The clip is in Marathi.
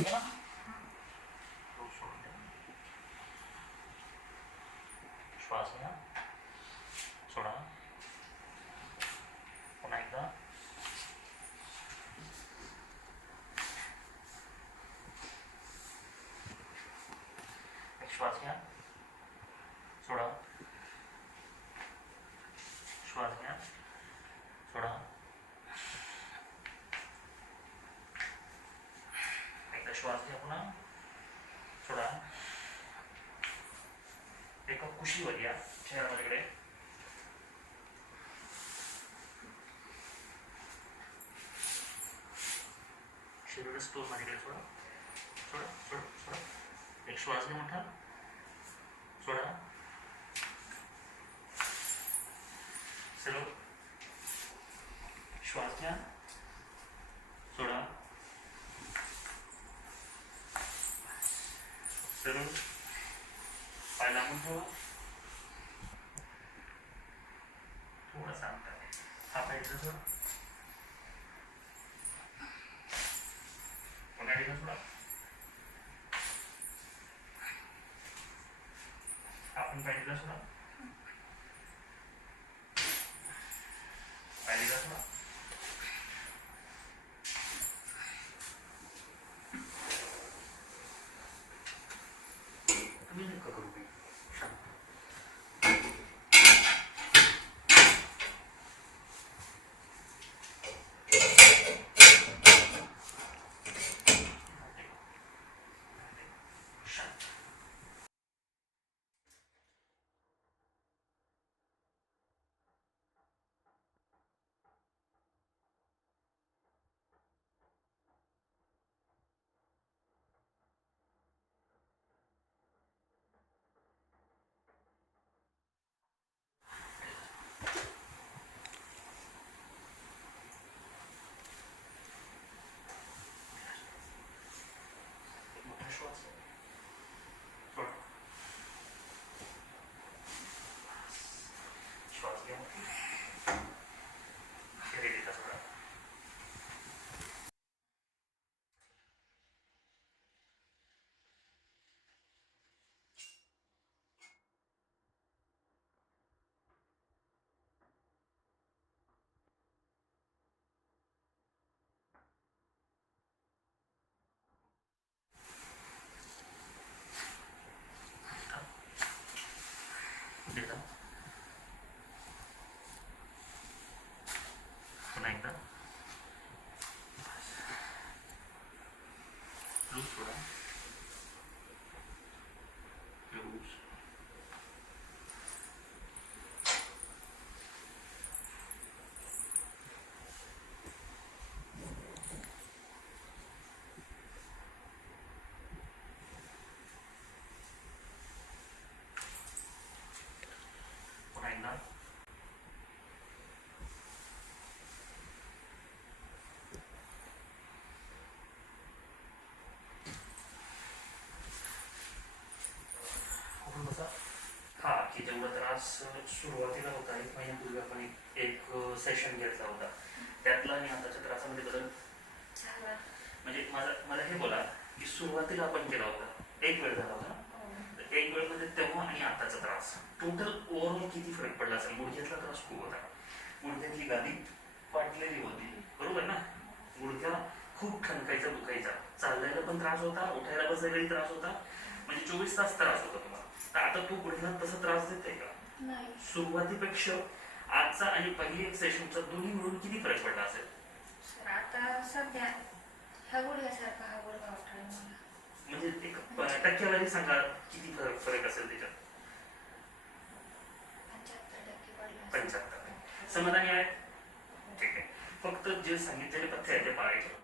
ठीक आहे ना. रोज सोडून द्या. श्वास घ्या, सोडा. पुन्हा एकदा. एक श्वास घ्या, सोडा. श्वास घ्या, सोडा. एकदा श्वास घ्या, पुन्हा सोडा. एका कुशीवर या, चेहऱ्याकडे. शरीर स्टोर माझ्याकडे सोडा. सोडा सोडा सोडा. एक श्वास घ्या मोठा, सोडा. सरळ श्वास घ्या, सोडा. सरळ पाय लांबून ठेवा. थोडासा अंतर. हा पाय इकडे सोडा. पुन्हा एकदा सोडा. आपण पाय इकडे सोडा. पाय इकडे सोडा. तुम्ही नका करू काही. शांत. शांत. मोठा श्वास घ्या. सोडा. श्वास घ्या. शरीराला सोडा. एकदा. पुन्हा एकदा. लूज सोडा. लूज. पुन्हा एकदा. कुठून बसा. हा की जेवढा त्रास सुरुवातीला होता 1 महिन्यापूर्वी आपण एक सेशन घेतला होता, त्यातला आणि आताच्या त्रासामध्ये बदल झाला. म्हणजे मला हे बोला की सुरुवातीला आपण केला होता एक वेळ झाला होता ना, तर एक वेळ मध्ये तेव्हा आणि आताचा त्रास टोटल ओव्हरऑल किती फरक पडला असेल. गुडघ्यातला त्रास खूप होता, गुडघ्यातली गादी फाटलेली होती, बरोबर ना. गुडघ्या खूप ठणकायचा, दुखायचा, चालल्याला पण त्रास होता, उठायला बसायलाही त्रास होता, म्हणजे 24 तास त्रास होता तुम्हाला. तर आता तू गुडघ्याला तसा त्रास देते का? नाही. सुरुवातीपेक्षा आजचा आणि पहिली एक सेशनचा दोन्ही मिळून किती फरक पडला असेल? सर आता सध्या हा गुडघ्यासारखा हा गुडघा वाटतोय मला. म्हणजे एक टक्केवारी सांगा किती फरक असेल त्याच्यात? 75% पडला. 75. समाधानी आहे? ठीक आहे. फक्त जे सांगितलेले पथ्य आहे ते पाळायचे.